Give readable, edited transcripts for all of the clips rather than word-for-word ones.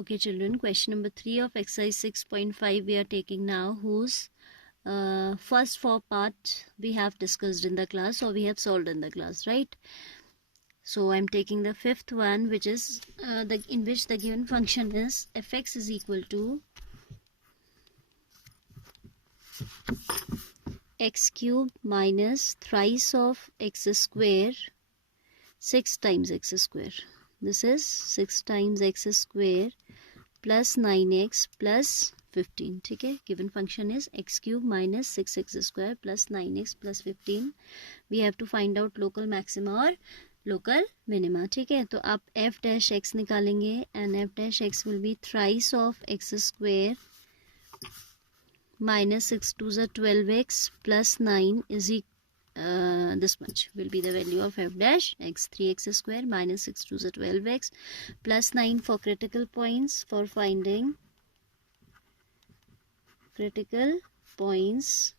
Okay, children, question number 3 of exercise 6.5 we are taking now, whose first 4 part we have discussed in the class, or we have solved in the class, right? So I'm taking the fifth one, which is in which the given function is fx is equal to x cube minus thrice of x square 6 times x square. This is 6 times x square plus 9x plus 15. ठीक है, given function is x cube minus 6x square plus 9x plus 15. We have to find out local maxima और local minima. ठीक है, तो आप f dash x निकालेंगे and f dash x will be thrice of x square minus 6 to the 12x plus 9 is this much will be the value of f dash x. 3x square minus 6 to the 12x plus 9 for critical points. For finding critical points,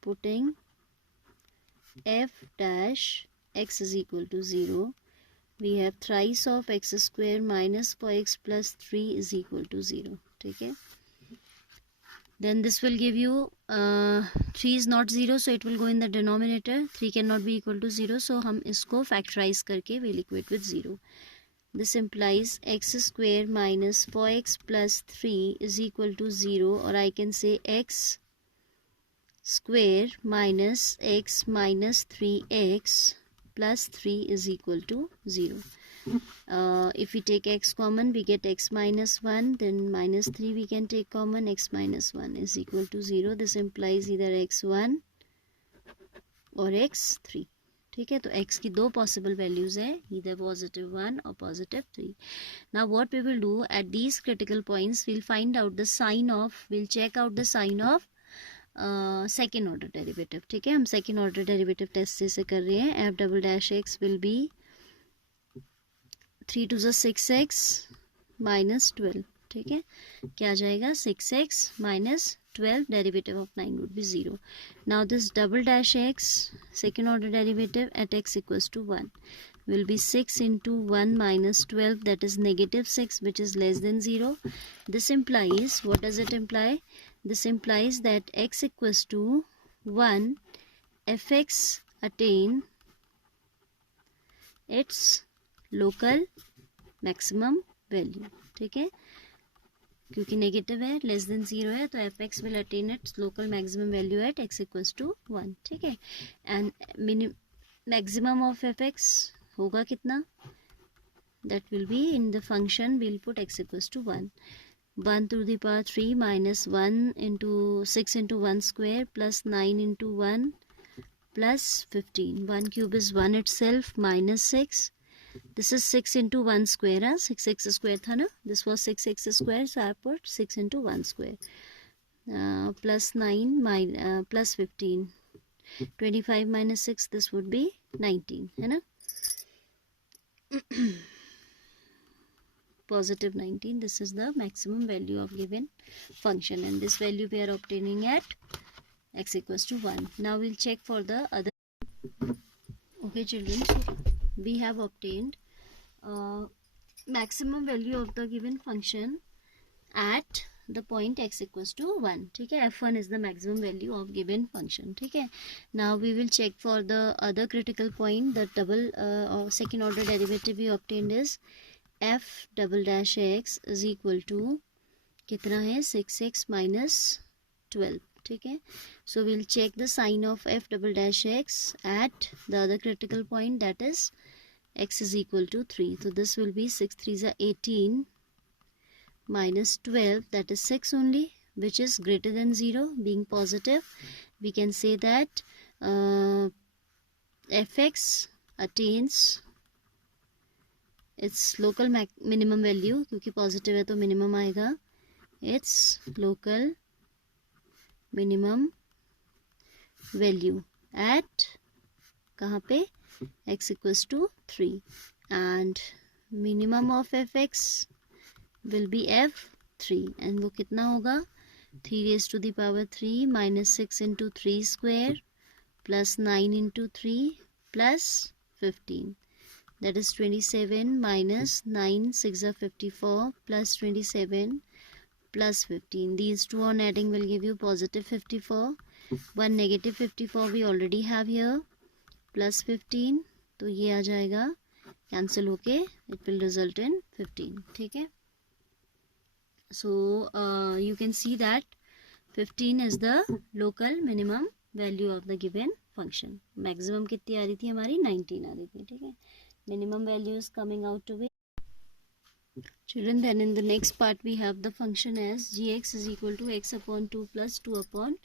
putting f dash x is equal to 0, we have thrice of x square minus 4x plus 3 is equal to 0. ठीक है, then this will give you 3 is not 0, so it will go in the denominator. 3 cannot be equal to 0, so हम इसको factorize करके we'll equate with 0. This implies x square minus 4x plus 3 is equal to 0, or I can say x square minus x minus 3x plus 3 is equal to 0. If we take x common, we get x minus 1, then minus 3 we can take common, x minus 1 is equal to 0. This implies either x1 or x3. ठीक है, तो x की दो possible values है, either positive 1 or positive 3. Now what we will do at these critical points, we'll find out the sign of, we'll check out the sign of second order derivative. ठीक है, हम second order derivative test से कर रहे हैं. f double dash x will be 3 to the 6x minus 12. ठीक है, क्या आ जाएगा 6x minus 12, derivative of 9 would be 0. Now this double dash x, second order derivative at x equals to 1, will be 6 into 1 minus 12, that is negative 6, which is less than 0. This implies, what does it imply? This implies that x equals to 1, fx attain its local maximum value. ठीक है, क्योंकि negative है, less than 0 है, तो f x will attain its local maximum value at x equals to 1. ठीक है, and maximum of f x होगा कितना, that will be in the function will put x equals to 1. 1 to the power 3 minus 1 into 6 into 1 square plus 9 into 1 plus 15. 1 cube is 1 itself minus 6. This is 6 into 1 square. 6x square था ना, this was 6x square, so I put 6 into 1 square plus 9 plus 15. 25 minus 6, this would be 19, है ना, positive 19. This is the maximum value of given function, and this value we are obtaining at x equals to 1. Now we'll check for the other. Okay children, so we have obtained maximum value of the given function at the point x equals to 1. ठीक है, f1 is the maximum value of given function. ठीक है, now we will check for the other critical point. The double or second order derivative we obtained is f double dash x is equal to कितना है 6x minus 12. ठीक है, so we'll check the sign of f double dash x at the other critical point, that is x is equal to 3. So this will be 6 3s are 18 minus 12, that is 6 only, which is greater than 0, being positive. We can say that fx attains its local minimum value, क्योंकि positive है तो minimum आएगा, its local minimum value at कहाँ पे x equals to 3, and minimum of fx will be f3, and वो कितना होगा 3 raised to the power 3 minus 6 into 3 square plus 9 into 3 plus 15. that is 27 minus 9 6 are 54 plus 27 plus 15. These two on adding will give you positive 54. One negative 54 we already have here, plus 15, तो ये आ जाएगा cancel होके, it will result in 15. ठीक है, so you can see that 15 is the local minimum value of the given function. Maximum कितनी आ रही थी हमारी, 19 आ रही थी. ठीक है, minimum value is coming out to be. Children, then in the next part we have the function as gx is equal to x upon 2 plus 2 upon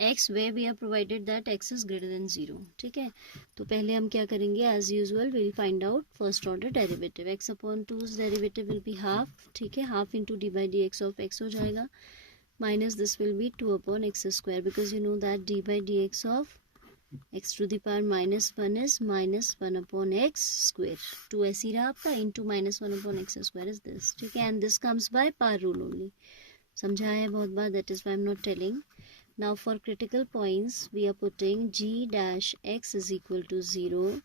x, where we are provided that x is greater than 0. ठीक है, तो पहले हम क्या करेंगे, as usual we'll find out first order derivative. x upon 2's derivative will be half. ठीक है, half into d by dx of x हो जाएगा, minus this will be 2 upon x square, because you know that d by dx of x to the power minus 1 is minus 1 upon x square. 2 ऐसी रहा आपका, into minus 1 upon x square is this. ठीक है, and this comes by power rule only. समझा है बहुत बार, that is why I'm not telling. Now for critical points we are putting g dash x is equal to 0,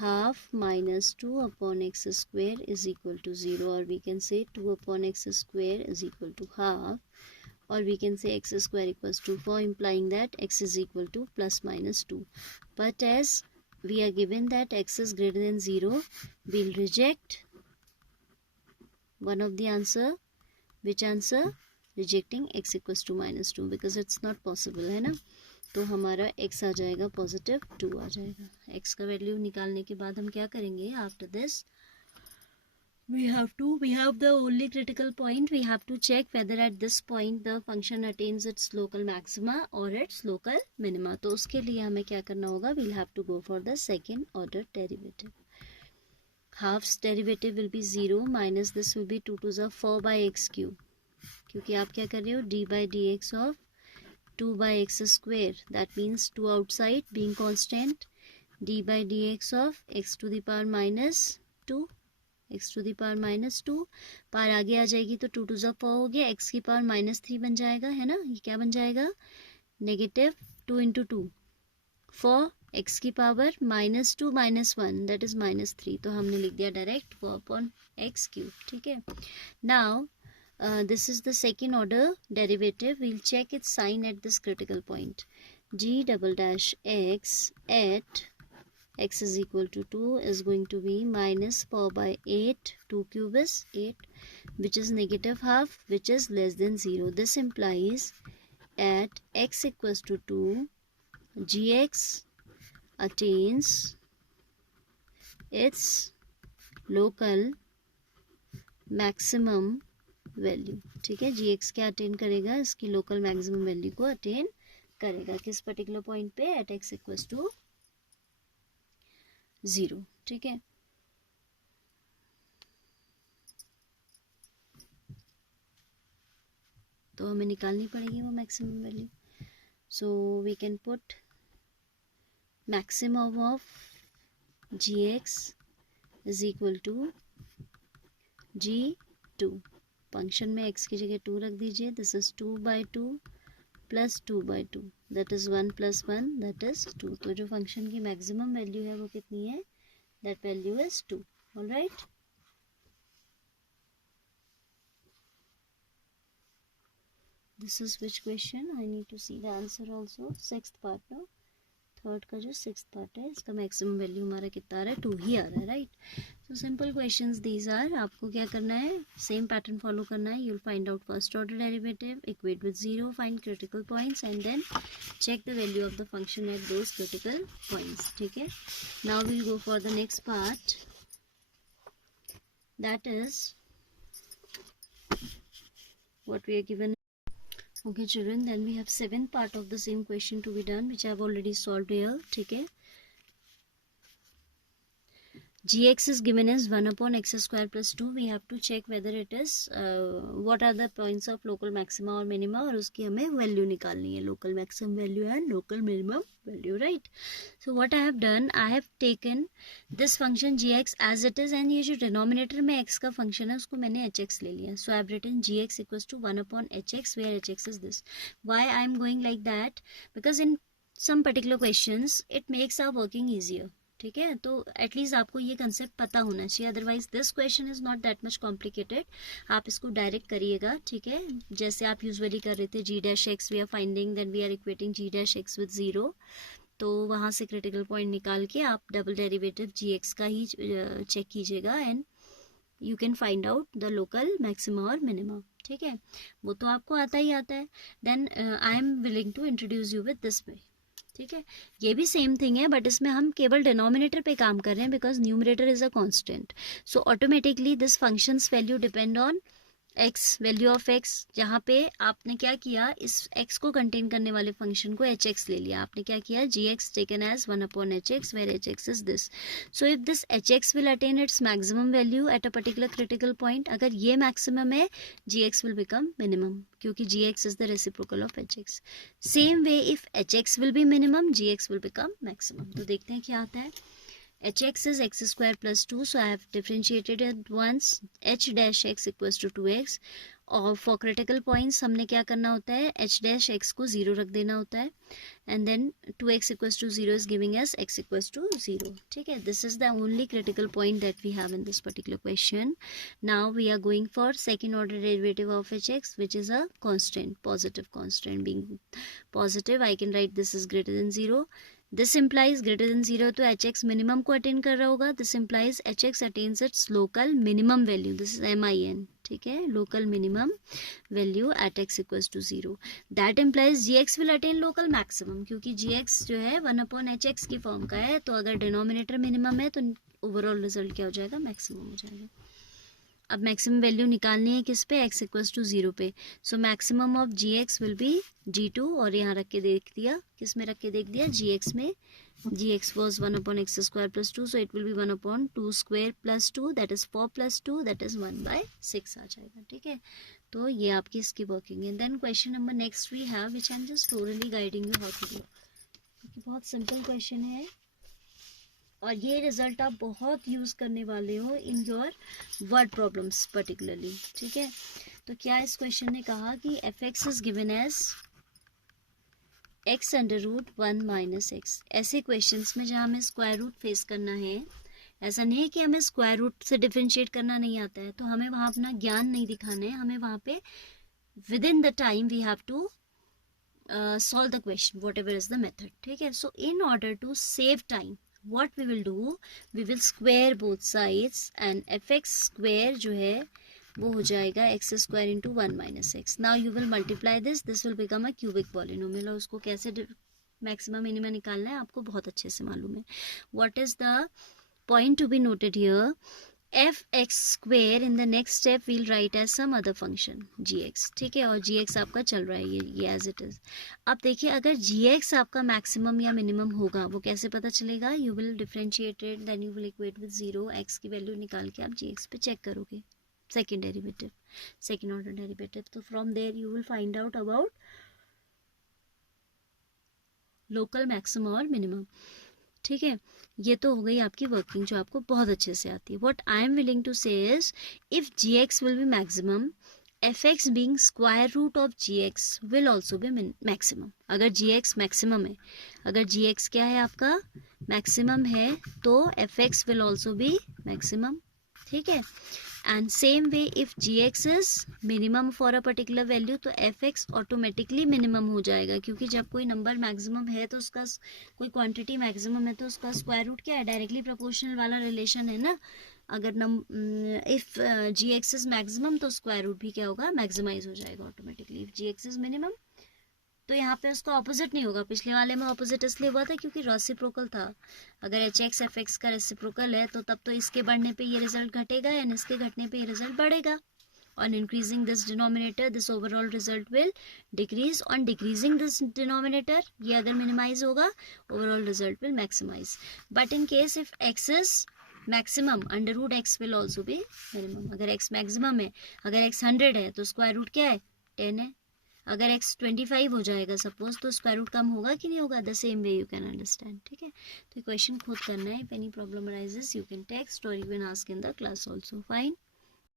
half minus 2 upon x square is equal to 0, or we can say 2 upon x square is equal to half, or we can say x square equals to 4, implying that x is equal to plus minus 2. But as we are given that x is greater than 0, we'll reject one of the answer. Which answer? Rejecting x equals to minus 2, because it's not possible, है ना. तो हमारा x आ जाएगा positive 2 आ जाएगा. x का value निकालने के बाद हम क्या करेंगे, after this we have the only critical point. We have to check whether at this point the function attains its local maxima or its local minima. तो उसके लिए हमें क्या करना होगा, we'll have to go for the second order derivative. Half's derivative will be 0 minus this will be 2 to the 4 by x cube, क्योंकि आप क्या कर रहे हो, d by dx of 2 by x square, that means 2 outside being constant, d by dx of x to the power minus 2, x to the power minus 2, पार आगे आ जाएगी तो 2 to the 4 हो गया, x की पावर minus 3 बन जाएगा, है ना. ये क्या बन जाएगा, नेगेटिव 2 into 2 4 x की power minus 2 minus 1, that is minus 3, तो हमने लिख दिया डायरेक्ट 4 upon x cube. ठीक है, now this is the second order derivative. We'll check its sign at this critical point. g double dash x at x is equal to 2 is going to be minus 4 by 8, 2 cube is 8, which is negative half, which is less than 0. This implies at x equals to 2, gx attains its local maximum value. ठीक है, gx क्या attain करेगा, इसकी local maximum value को attain करेगा, किस particular point पे, at x equals to 0. ठीक है, तो हमें निकालनी पड़ेगी वो maximum value. So we can put maximum of gx is equal to g2. Function में x की जगह 2 रख दीजिए. This is 2 by 2 plus 2 by 2, that is 1 plus 1, that is 2. तो जो फंक्शन की मैक्सिमम वैल्यू है वो कितनी है, that value is 2. Alright, this is which question, I need to see the answer also. 6th part, no, third का जो 6th part है, इसका मैक्सिमम वैल्यू हमारा कितना आ रहा है, 2 ही आ रहा है. Right, so simple questions these are. आपको क्या करना है, सेम पैटर्न फॉलो करना है. You'll find out first order derivative, equate with 0, find critical points and then check the value of the function at those critical points. ठीक है, now we'll go for the next part, that is what we are given. Okay children, then we have 7th part of the same question to be done, which I have already solved here. ठीक है, gx is given as 1 upon x square plus 2. We have to check whether it is what are the points of local maxima or minima, और उसकी हमें value निकालनी है, local maximum value and local minimum value. right, so what I have done, I have taken this function gx as it is, and ये जो denominator में x का function है उसको मैंने hx ले लिया. so I have written gx equals to 1 upon hx, where hx is this. why I am going like that, because in some particular questions it makes our working easier. ठीक है, तो at least आपको ये concept पता होना चाहिए, otherwise this question is not that much complicated. आप इसको डायरेक्ट करिएगा, ठीक है, जैसे आप यूजुअली कर रहे थे. G dash X we are finding, then we are equating G dash X with 0. तो वहाँ से क्रिटिकल पॉइंट निकाल के आप डबल डेरिवेटिव जी एक्स का ही चेक कीजिएगा and you can find out the local maxima और मिनिमा. ठीक है, वो तो आपको आता ही आता है. Then I am willing to introduce you with this way. ठीक है, ये भी सेम थिंग है, बट इसमें हम केवल डिनोमिनेटर पे काम कर रहे हैं because numerator is a constant. So automatically this functions value depend on x, value of x. जहाँ पे आपने क्या किया, इस एक्स को कंटेन करने वाले फंक्शन को एच एक्स ले लिया. आपने क्या किया, G X taken as 1 H X where H X is this. So if this H X will attain its maximum value at a particular critical point, अगर ये मैक्सिमम है, G x will become minimum, क्योंकि जी x is the reciprocal of H X. Same way if H X will be minimum, G x will become maximum. तो देखते हैं क्या आता है. hx is x square plus 2, so I have differentiated it once. h dash x equals to 2x. और for critical points हमने क्या करना होता है, h डैश x को 0 रख देना होता है and then 2x equals to 0 is giving us x equals to 0. ठीक है, this is the only critical point that we have in this particular question. Now we are going for second order derivative of hx which is a constant, positive constant. Being positive I can write this is greater than 0. This implies greater than 0, तो h x minimum को attain कर रहा होगा. This implies h x attains its local minimum value. This is MIN. ठीक है, local minimum value at x equals to 0. That implies g x will attain local maximum, क्योंकि जी x जो है 1/h की फॉर्म का है. तो अगर डिनोमिनेटर मिनिमम है तो ओवरऑल रिजल्ट क्या हो जाएगा, मैक्सिमम हो जाएगा. अब मैक्सिमम वैल्यू निकालनी है किस पे, x इक्वल्स टू 0 पे. So maximum of ji x will be g2, और यहाँ रख के देख दिया, किस में रख के देख दिया, जी एक्स में. G X was 1/x square plus 2, so it will be 1/2 square plus 2, that is 4 plus 2, that is 1/6 आ जाएगा. ठीक है, तो ये आपकी इसकी वर्किंग है. Then question number next we have, which I am just totally guiding you how to do. बहुत सिंपल क्वेश्चन है और ये रिजल्ट आप बहुत यूज करने वाले हो in your word problems particularly. ठीक है, तो क्या इस क्वेश्चन ने कहा कि f x is given as x under root 1 minus x. ऐसे क्वेश्चंस में जहाँ हमें स्क्वायर रूट फेस करना है, ऐसा नहीं है कि हमें स्क्वायर रूट से डिफरेंशिएट करना नहीं आता है, तो हमें वहाँ अपना ज्ञान नहीं दिखाना है. हमें वहाँ पे within the time we have to solve the question whatever is the method. ठीक है, so in order to save time what we will do, we will square both sides and fx square जो है वो हो जाएगा x square into 1 minus x. now you will multiply this will become a cubic polynomial. और उसको कैसे maximum minimum निकालना है आपको बहुत अच्छे से मालूम है. what is the point to be noted here, f x square in the next step we'll write as some other function g x. ठीक है, और जी एक्स आपका चल रहा है ये एज इट इज. अब देखिए, अगर जी एक्स आपका मैक्सिमम या मिनिमम होगा वो कैसे पता चलेगा, you will differentiated then you will equate with 0. X की वैल्यू निकाल के आप जी एक्स पे चेक करोगे, second derivative, second order derivative. तो from there you will find out about local maximum और मिनिमम. ठीक है, ये तो हो गई आपकी वर्किंग जो आपको बहुत अच्छे से आती है. What I am willing to say is if ji x will be maximum, F X being square root of ji x will also be maximum. अगर जी एक्स मैक्सिमम है, अगर जी एक्स क्या है आपका मैक्सिमम है, तो f x will also be maximum. ठीक है, and same way if ji x is minimum for a particular value, तो एफ एक्स ऑटोमेटिकली मिनिमम हो जाएगा, क्योंकि जब कोई नंबर मैक्सिमम है तो उसका कोई क्वांटिटी मैक्सिमम है तो उसका स्क्वायर रूट क्या है, डायरेक्टली प्रोपोर्शनल वाला रिलेशन है ना. अगर if ji x is maximum तो स्क्वायर रूट भी क्या होगा, मैक्सिमाइज हो जाएगा automatically. If ji x is minimum तो यहाँ पे उसका ऑपोजिट नहीं होगा. पिछले वाले में ऑपोजिट इसलिए हुआ था क्योंकि रेसिप्रोकल था. अगर एच एक्स एफ एक्स का रेसिप्रोकल है तो तब तो इसके बढ़ने पे ये रिजल्ट घटेगा एंड इसके घटने पे ये रिजल्ट बढ़ेगा. On increasing this denominator this overall result will decrease. On decreasing this denominator, ये अगर मिनिमाइज होगा overall result will maximize. But in case if x is maximum, under root x will also be minimum. अगर x maximum है, अगर x 100 है तो square root क्या है, 10 है. अगर x 25 हो जाएगा सपोज, तो स्क्वायर रूट कम होगा कि नहीं होगा. The same way you can understand. ठीक है, तो क्वेश्चन खुद करना है. If any problem arises you can text और you can ask in the class also. Fine.